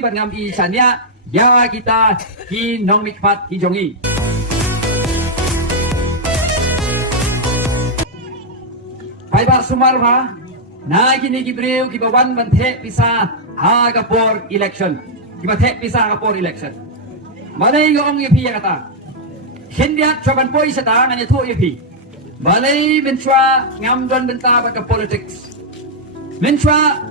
ban ngam I chania ya kita ki nong mikpat ki jongi pai ba sumar ba na kini ki breu ki bawan ban the pisa ha kapor election ki ba the pisa kapor election malay ngong yepi ya kata hindia choban poi sata ngani tho yepi malay menchwa ngam don benta ba ka politics menchwa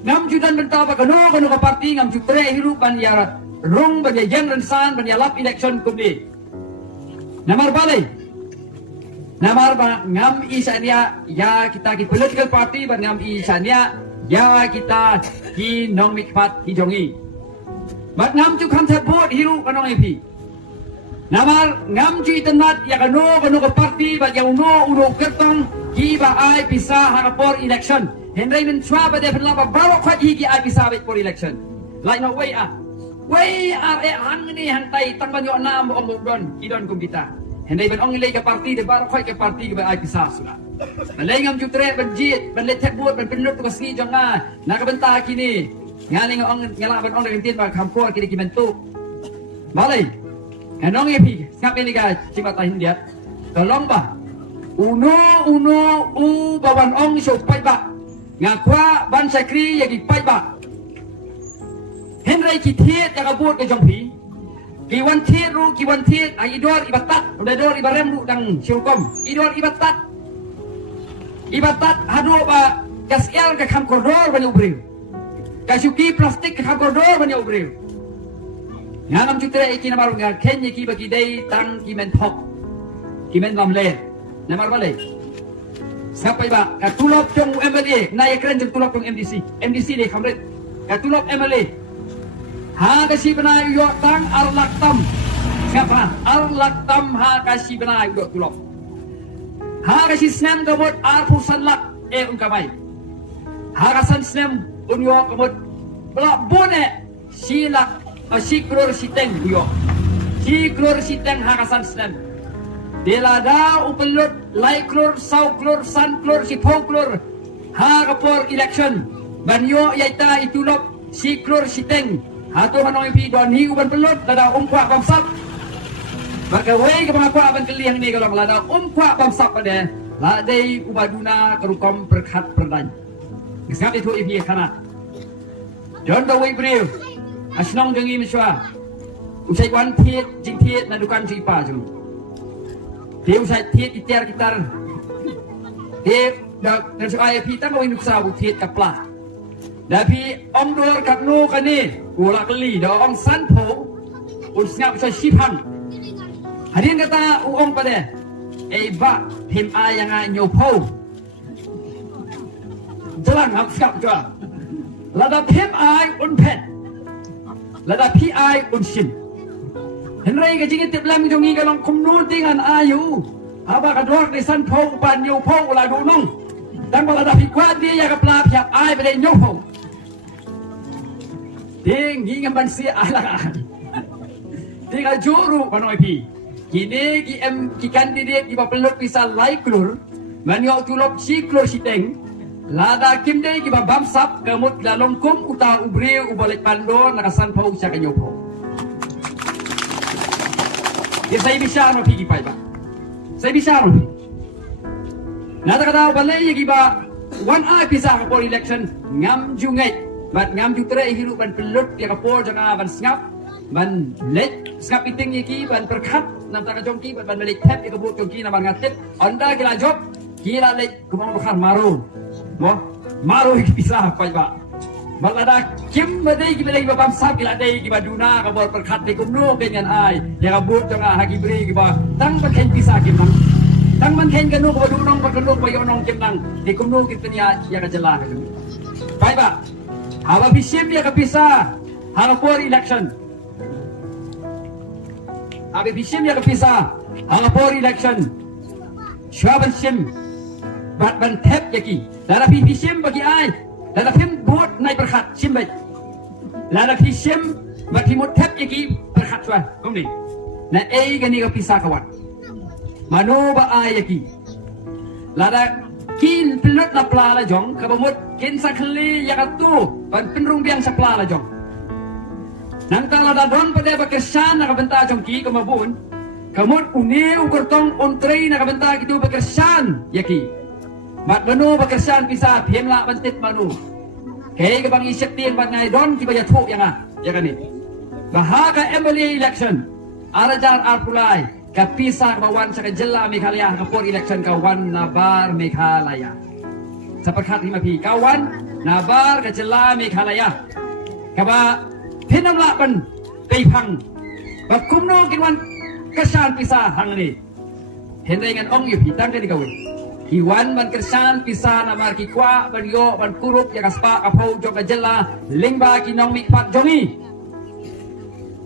ngam judan benta ba kano ka parti ngam jutre hiru ban ya rong ban ya yang rensan ban ya lap election kumdi namar balai namar ba ngam isania ya kita ki political party ban ngam isania ya kita ki nong mikpat ki jongi bat ngam ju kam the bot hiru kanong epi namar ngam ju itenat ya kano ka parti ban ya uno kertong ki ba ai pisa harapor election Henry men chwa ba de penlapa bawa kwat higi ai bisa bet for election. Like no way hang ni hang tai tang ban yo nam om don idon kum kita. Henry ben ong le ka parti de bawa kwat ke parti ke ba ai bisa sula. Balai ngam jutre ban jit ban le tek buat ban penlut ko si jonga na ka benta kini. Ngani ong ngala ban ong de tin ba kampor kini ki bentuk. Balai. Enong epi ngap ini ka cimata hindia. Tolong ba. Uno bawan ong sopai ba. Ngakwa ban sakri yagi pai ba Henry ki thiet ya kabut ke jongpi ki wan thiet ai idor ibatat udah dor ibarem lu dang silkom idor ibatat hadu ba kasial ke kam koridor ban ubreu kasuki plastik ke kam koridor ban ubreu ngam jutre iki namaru ngar kenye ki bagi dei tang ki men thok ki men lamle namar bale Siapa iba? Katulop jong MLA, naya keren jong tulop jong MDC deh kamret. Katulop MLA. Ha kasi benai yo tang arlaktam. Siapa? Arlaktam ha kasi benai yo tulop. Ha kasi snem kamot arpusan lak ungkamai. Ha kasan snem unyo kamot belak bone silak siklor siteng yo. Siklor siteng ha kasan snem. Delada upelot laiklor sauklor sanklor sipoklor ha kapor election banyo yaita itulop siklor siteng hato manong ipi don hi uban pelot lada umkwa bamsap maka wei ke mga kwa ban kelihang ni kalau lada umkwa bamsap pada ladai ubaduna kerukom perkat perdan ngap itu ipi kana don da wei breu asnong dengi miswa usai wan thiet jing thiet na dukan sipa jung Dia usai tiet iter kitar. Dia dak nesai api tang kawin uksa tiet kapla. Tapi om dor kapno kani ulak li da om sanpo usngap sa sipan. Hadin kata uong pada ba him ayang nyopo. Jalan hak skap jua. Lada him ay unpet. Lada pi ay unsin. Henry kajingit tiplam jongi kalong kumnutingan ayu. Haba kador di san po pan yo po la dunong. Dan wala da pikwat dia ya kapla piap ai bede nyopo. Ding ngingam ban si alaan. Ding juru panoy pi. Kini ki kandidat di bapelot bisa laiklur. Manyo tulop siklur siteng. Lada kimde ki babamsap kamut lalongkum uta ubre ubolek pando nakasan po sa kanyopo. Ya saya bisa no pigi pai ba. Saya bisa no. Nada kata balai ya giba one eye bisa kapor election ngam jungai. Bat ngam jutre hiru ban pelut ya kapor janga ban ngap ban let ngap iting yaki ban perkat nam taka jongki ban melik tap ya kapor jongki na ban ngatip anda kila job kila let kumang bukan maru. Mo maru bisa pai ba. Malada kim badai ki balai babam sab kila dai ki baduna kabor perkat di kumno dengan ai ya kabur janga hagi bri ki ba tang baken bisa kim nang tang man ken kanu ko dunong bakano ko yonong kim nang di kumno ki tanya ya kajala pai ba haba bisim ya kapisa halapor election abi bisim ya kapisa halapor election syaban sim bat ban tep yaki dara bisim bagi ai Lada pim buat naik berkat simbet. Lada pisim bagi mutep yaki berkat tuan. Kumni. Na gani ka pisah kawan. Mano ba ay yaki. Lada kin pelut na plala jong kabamut kin sakli yakatu ban penrung biang sa plala jong. Nang taladadon pada bekersan nakabenta jongki kemabun, kamut uniu gertong ontray nakabenta gitu bekersan yaki. Mat manu bekersan pisah piemla bantit manu. Kaya kabang isyak tin bat ngai don kibaya thuk yang ya kan ni. Bahaga Emily election arajar arpulai kapisa kawan sa kajela Meghalaya kapor election kawan nabar Meghalaya. Sa pagkat himapi kawan nabar kajela Meghalaya. Kaba pinamlapan paypang bakumno kinwan kesan pisah hang ni henday ngan ong yu hitang kan ikaw hiwan man kesan pisah na marki kwa ban yo ban kurup ya kaspa apo jong kajela lingba kinong mikpat jongi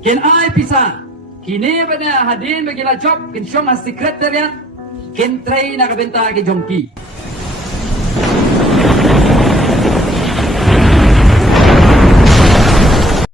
kin ay pisah kini pada hadin bagila job kin syong as secretariat kin tray na kabenta ki jongki